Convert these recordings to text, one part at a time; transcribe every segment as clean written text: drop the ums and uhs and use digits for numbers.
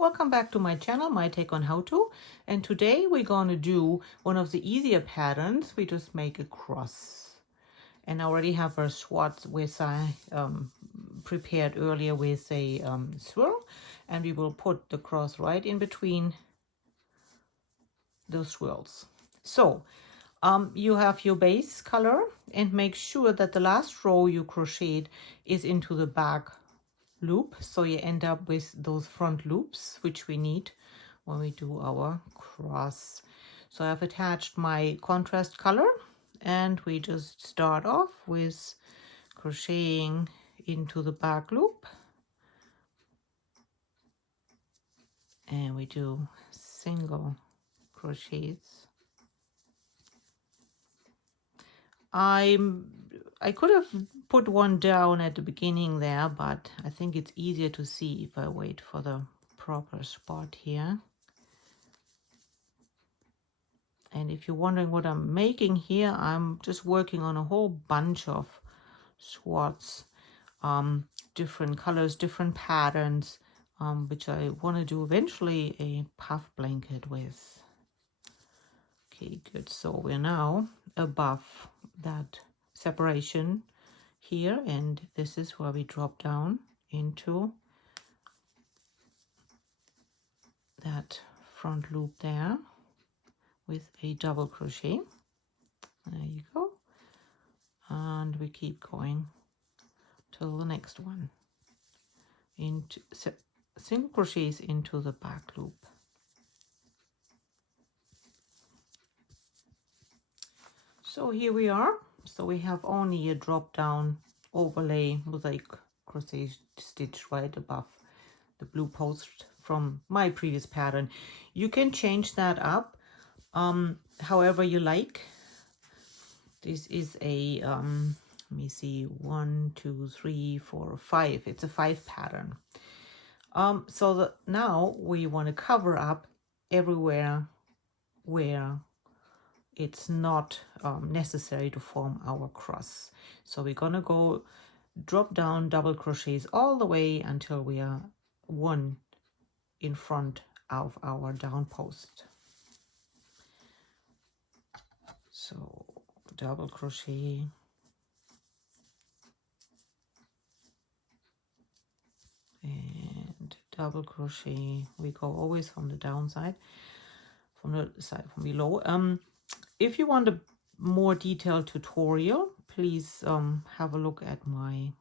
Welcome back to my channel, my take on how to. And today we're going to do one of the easier patterns. We just make a cross. And I already have a swatch which I prepared earlier with a swirl. And we will put the cross right in between those swirls. So you have your base color and make sure that the last row you crocheted is into the back loop, so you end up with those front loops which we need when we do our cross. So I've attached my contrast color and we just start off with crocheting into the back loop, and we do single crochets. I could have put one down at the beginning there, but I think it's easier to see if I wait for the proper spot here. And if you're wondering what I'm making here, I'm just working on a whole bunch of swatches, different colors, different patterns, which I want to do eventually a puff blanket with. Okay, good. So we're now above that separation here, and this is where we drop down into that front loop there with a double crochet. There you go. And we keep going till the next one. Into single crochets into the back loop. So here we are. So we have only a drop down overlay mosaic crochet stitch right above the blue post from my previous pattern. You can change that up however you like. This is a let me see, 1 2 3 4 5. It's a 5 pattern. So now we want to cover up everywhere where it's not necessary to form our cross. So we're gonna go drop down double crochets all the way until we are one in front of our down post. So double crochet, and double crochet. We go always from the downside, from the side from below. If you want a more detailed tutorial, please have a look at my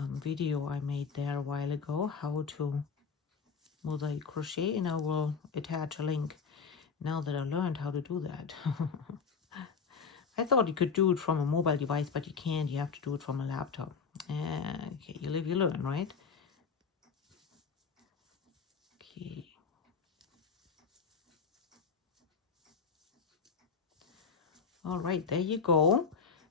video I made there a while ago, how to mosaic crochet, and I will attach a link now that I learned how to do that. I thought you could do it from a mobile device, but you can't. You have to do it from a laptop. Okay, you live, you learn, right? Okay. All right, there you go.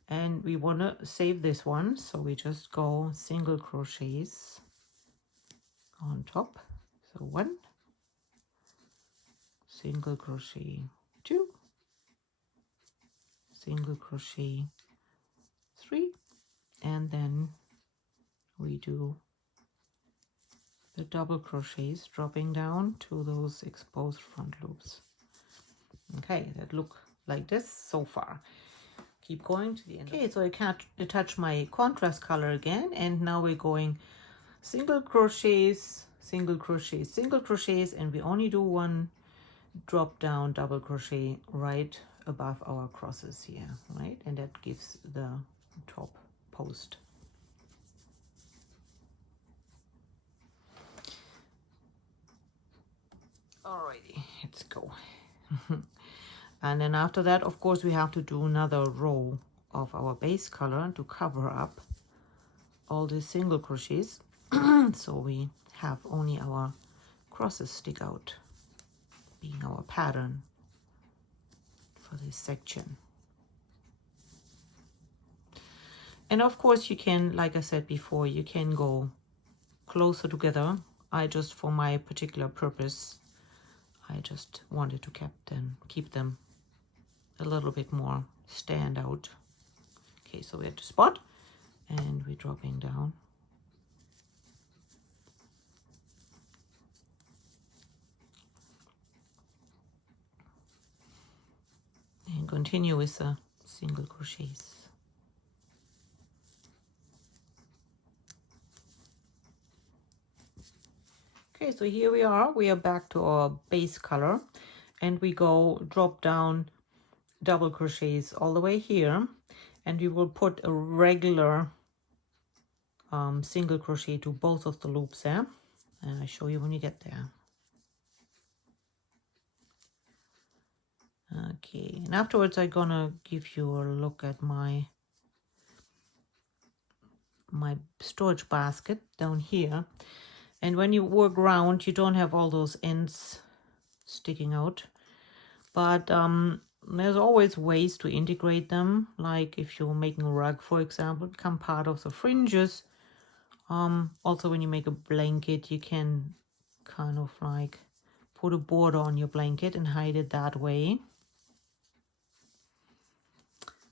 And we want to save this one, so we just go single crochets on top. So 1, single crochet 2, single crochet 3, and then we do the double crochets dropping down to those exposed front loops. Okay, that look like this so far. Keep going to the end. Okay, so I can't attach my contrast color again, and now we're going single crochets, single crochets, single crochets, and we only do one drop down double crochet right above our crosses here, right? And that gives the top post. Alrighty, let's go. And then after that, of course, we have to do another row of our base color to cover up all the single crochets. So we have only our crosses stick out, being our pattern for this section. And of course you can, like I said before, you can go closer together. I just, for my particular purpose, I just wanted to keep them a little bit more stand out. Okay, so we're at the spot and we're dropping down. continue with the single crochets. Okay, so here we are back to our base color, and we go drop down double crochets all the way here, and we will put a regular single crochet to both of the loops there, and I'll show you when you get there. Okay, and afterwards I'm gonna give you a look at my storage basket down here. And when you work round, you don't have all those ends sticking out, but there's always ways to integrate them. Like if you're making a rug, for example, become part of the fringes. Also when you make a blanket, you can kind of like put a border on your blanket and hide it that way.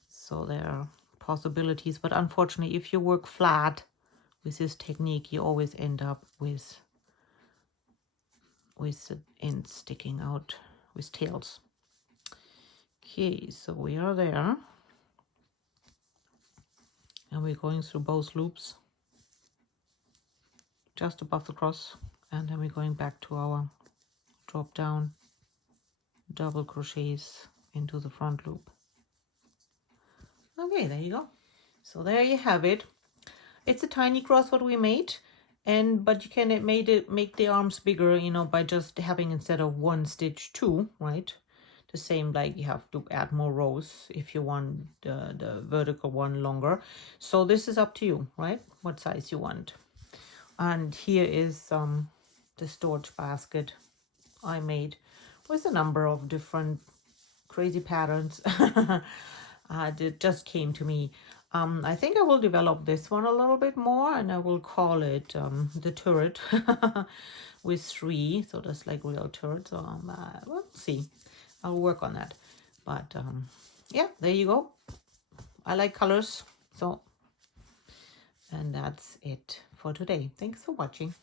So there are possibilities, but unfortunately if you work flat with this technique, you always end up with the ends sticking out with tails. Okay, so we are there, and we're going through both loops just above the cross, and then we're going back to our drop down double crochets into the front loop. Okay, there you go. So there you have it. It's a tiny cross what we made, but you can make the arms bigger, you know, by just having, instead of one stitch, two, right? The same, like you have to add more rows if you want the vertical one longer. So this is up to you, right? What size you want. And here is the storage basket I made with a number of different crazy patterns. It just came to me. I think I will develop this one a little bit more, and I will call it the turret with 3. So that's like real turret. So we'll see. I'll work on that. But yeah, there you go. I like colors. So, and that's it for today. Thanks for watching.